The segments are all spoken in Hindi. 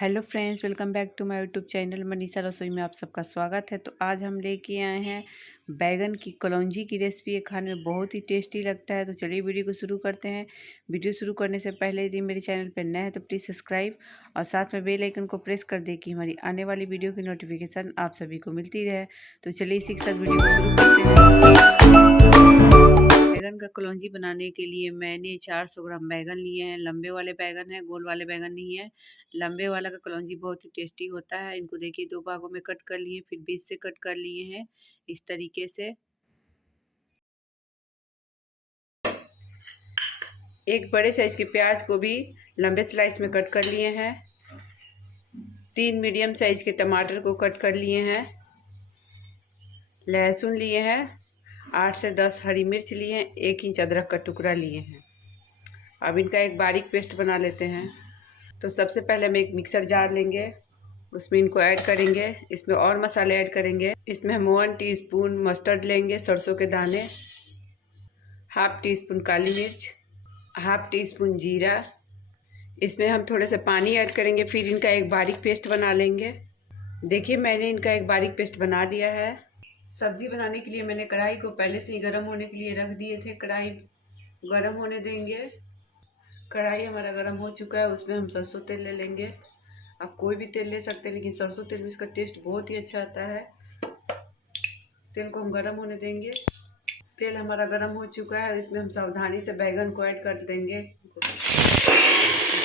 Hello friends, welcome back to my YouTube channel Manisha रसोई में आप सबका स्वागत है। तो आज हम लेके आए हैं बैगन की कलौंजी की रेसिपी। ये खाने में बहुत ही टेस्टी लगता है। तो चलिए वीडियो को शुरू करते हैं। वीडियो शुरू करने से पहले यदि मेरे चैनल पर नए हैं तो प्लीज़ सब्सक्राइब और साथ में बेल आइकन को प्रेस कर दें कि हमारी आने वाली वीडियो की नोटिफिकेशन आप सभी को मिलती रहे। तो चलिए इसी के साथ वीडियो को शुरू करते हैं। बैगन का कलौंजी बनाने के लिए मैंने 400 ग्राम बैगन लिए हैं। लंबे वाले बैगन हैं, गोल वाले बैगन नहीं है। लंबे वाला का कलौंजी बहुत ही टेस्टी होता है। इनको देखिए 2 भागों में कट कर लिए, फिर बीच से कट कर लिए हैं इस तरीके से। एक बड़े साइज के प्याज को भी लंबे स्लाइस में कट कर लिए हैं। 3 मीडियम साइज के टमाटर को कट कर लिए हैं। लहसुन लिए हैं 8 से 10, हरी मिर्च लिए हैं, 1 इंच अदरक का टुकड़ा लिए हैं। अब इनका एक बारीक पेस्ट बना लेते हैं। तो सबसे पहले हम एक मिक्सर जार लेंगे, उसमें इनको ऐड करेंगे। इसमें और मसाले ऐड करेंगे। इसमें हम 1 टीस्पून मस्टर्ड लेंगे, सरसों के दाने, हाफ टी स्पून काली मिर्च, हाफ टी स्पून जीरा। इसमें हम थोड़े से पानी ऐड करेंगे, फिर इनका एक बारीक पेस्ट बना लेंगे। देखिए मैंने इनका एक बारीक पेस्ट बना दिया है। सब्जी बनाने के लिए मैंने कढ़ाई को पहले से ही गर्म होने के लिए रख दिए थे। कढ़ाई गर्म होने देंगे। कढ़ाई हमारा गर्म हो चुका है, उसमें हम सरसों तेल ले लेंगे। आप कोई भी तेल ले सकते हैं, लेकिन सरसों तेल में इसका टेस्ट बहुत ही अच्छा आता है। तेल को हम गर्म होने देंगे। तेल हमारा गर्म हो चुका है, इसमें हम सावधानी से बैगन को ऐड कर देंगे,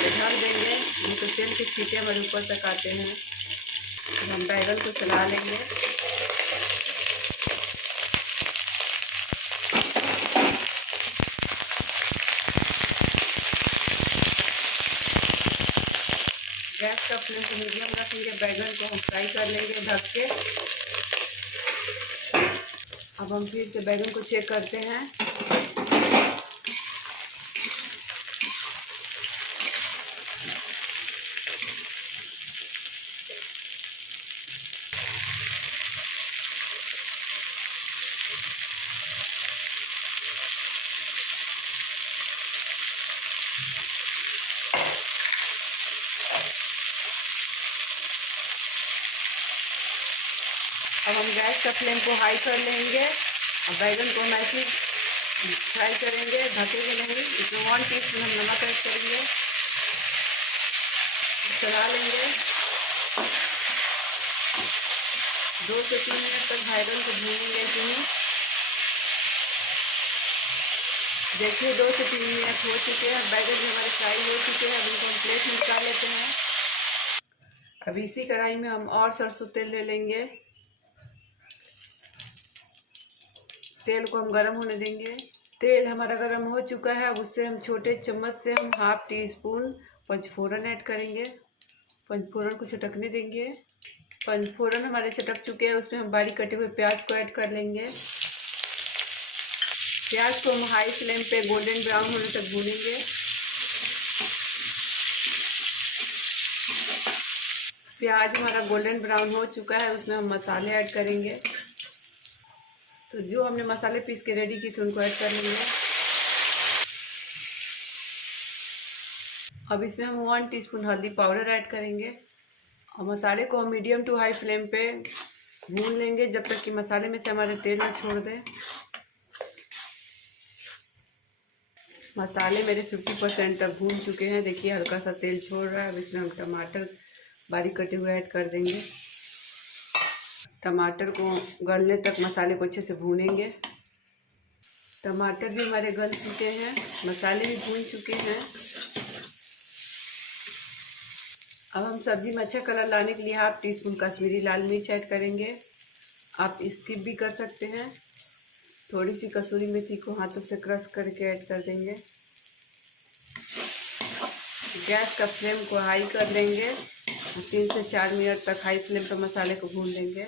ढक देंगे, नहीं तो तेल के छींटे हमारे ऊपर तक आते हैं। हम बैगन को चला लेंगे। गैस का फ्लेम को मीडियम रखेंगे। बैगन को हम फ्राई कर लेंगे ढक के। अब हम फिर से बैगन को चेक करते हैं। अब हम गैस का फ्लेम को हाई कर लेंगे और बैगन को हम ऐसे फ्राई करेंगे, ढकेंगे नहीं। इसमें 1 टीस्पून हम नमक ऐड करेंगे, चला लेंगे। 2 से 3 मिनट तक बैगन को भूनेंगे इसमें। देखिए 2 से 3 मिनट हो चुके हैं, बैगन भी हमारे फ्राई हो चुके हैं। अब इनको हम प्लेट में निकाल लेते हैं। अब इसी कढ़ाई में हम और सरसों तेल ले लेंगे। तेल को हम गर्म होने देंगे। तेल हमारा गर्म हो चुका है। अब उससे हम छोटे चम्मच से हम हाफ टी स्पून पंचफोरन ऐड करेंगे। पंचफोरन को चटकने देंगे। पंचफोरन हमारे चटक चुके हैं, उसमें हम बारीक कटे हुए प्याज को ऐड कर लेंगे। प्याज को हम हाई फ्लेम पे गोल्डन ब्राउन होने तक भूनेंगे। प्याज हमारा गोल्डन ब्राउन हो चुका है, उसमें हम मसाले ऐड करेंगे। तो जो हमने मसाले पीस के रेडी की थे उनको ऐड कर लेंगे। अब इसमें हम 1 टीस्पून हल्दी पाउडर ऐड करेंगे और मसाले को हम मीडियम टू हाई फ्लेम पे भून लेंगे जब तक कि मसाले में से हमारे तेल ना छोड़ दे। मसाले मेरे 50% तक भून चुके हैं। देखिए हल्का सा तेल छोड़ रहा है। अब इसमें हम टमाटर बारीक कटे हुए ऐड कर देंगे। टमाटर को गलने तक मसाले को अच्छे से भूनेंगे। टमाटर भी हमारे गल चुके हैं, मसाले भी भून चुके हैं। अब हम सब्जी में अच्छा कलर लाने के लिए हाफ टी स्पून कश्मीरी लाल मिर्च ऐड करेंगे। आप स्किप भी कर सकते हैं। थोड़ी सी कसूरी मेथी को हाथों से क्रश करके ऐड कर देंगे। गैस का फ्लेम को हाई कर लेंगे। 3 से 4 मिनट तक हाई फ्लेम पर मसाले को भून लेंगे।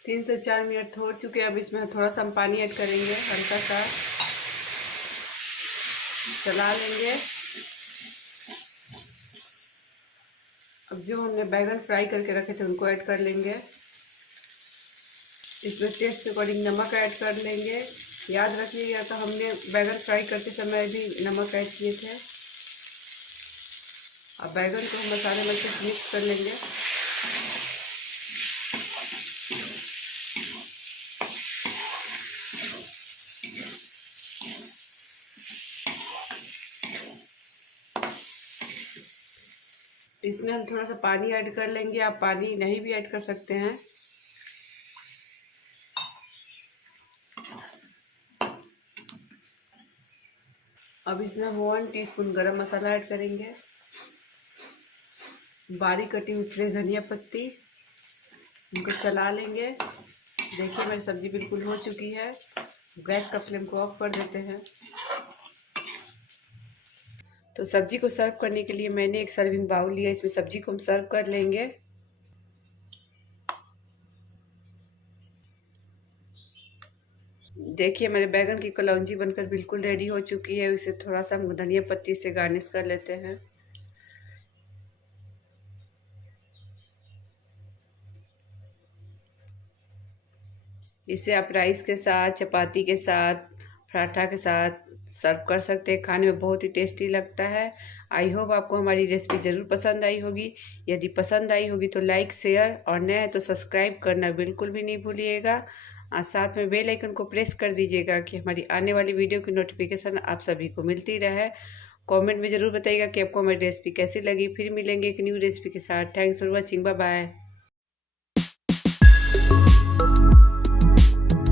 तीन से 4 मिनट हो चुके हैं। अब इसमें थोड़ा सा हम पानी ऐड करेंगे, हल्का सा चला लेंगे। अब जो हमने बैगन फ्राई करके रखे थे उनको ऐड कर लेंगे। इसमें टेस्ट के अकॉर्डिंग नमक ऐड कर लेंगे। याद रखिएगा तो हमने बैगन फ्राई करते समय भी नमक ऐड किए थे। अब बैगन को मसाले में से मिक्स कर लेंगे। इसमें हम थोड़ा सा पानी ऐड कर लेंगे। आप पानी नहीं भी ऐड कर सकते हैं। अब इसमें हम 1 टीस्पून गरम मसाला ऐड करेंगे, बारीक कटी हुई फ्रेश धनिया पत्ती, इनको चला लेंगे। देखिए मेरी सब्ज़ी बिल्कुल हो चुकी है। गैस का फ्लेम को ऑफ कर देते हैं। तो सब्ज़ी को सर्व करने के लिए मैंने एक सर्विंग बाउल लिया, इसमें सब्ज़ी को हम सर्व कर लेंगे। देखिए मेरे बैगन की कलौंजी बनकर बिल्कुल रेडी हो चुकी है। इसे थोड़ा सा हम धनिया पत्ती से गार्निश कर लेते हैं। इसे आप राइस के साथ, चपाती के साथ, पराठा के साथ सर्व कर सकते हैं। खाने में बहुत ही टेस्टी लगता है। आई होप आपको हमारी रेसिपी ज़रूर पसंद आई होगी। यदि पसंद आई होगी तो लाइक, शेयर और नए हैं तो सब्सक्राइब करना बिल्कुल भी नहीं भूलिएगा। और साथ में बेल आइकन को प्रेस कर दीजिएगा कि हमारी आने वाली वीडियो की नोटिफिकेशन आप सभी को मिलती रहे। कमेंट में ज़रूर बताइएगा कि आपको हमारी रेसिपी कैसी लगी। फिर मिलेंगे एक न्यू रेसिपी के साथ। Thanks for watching. Bye bye.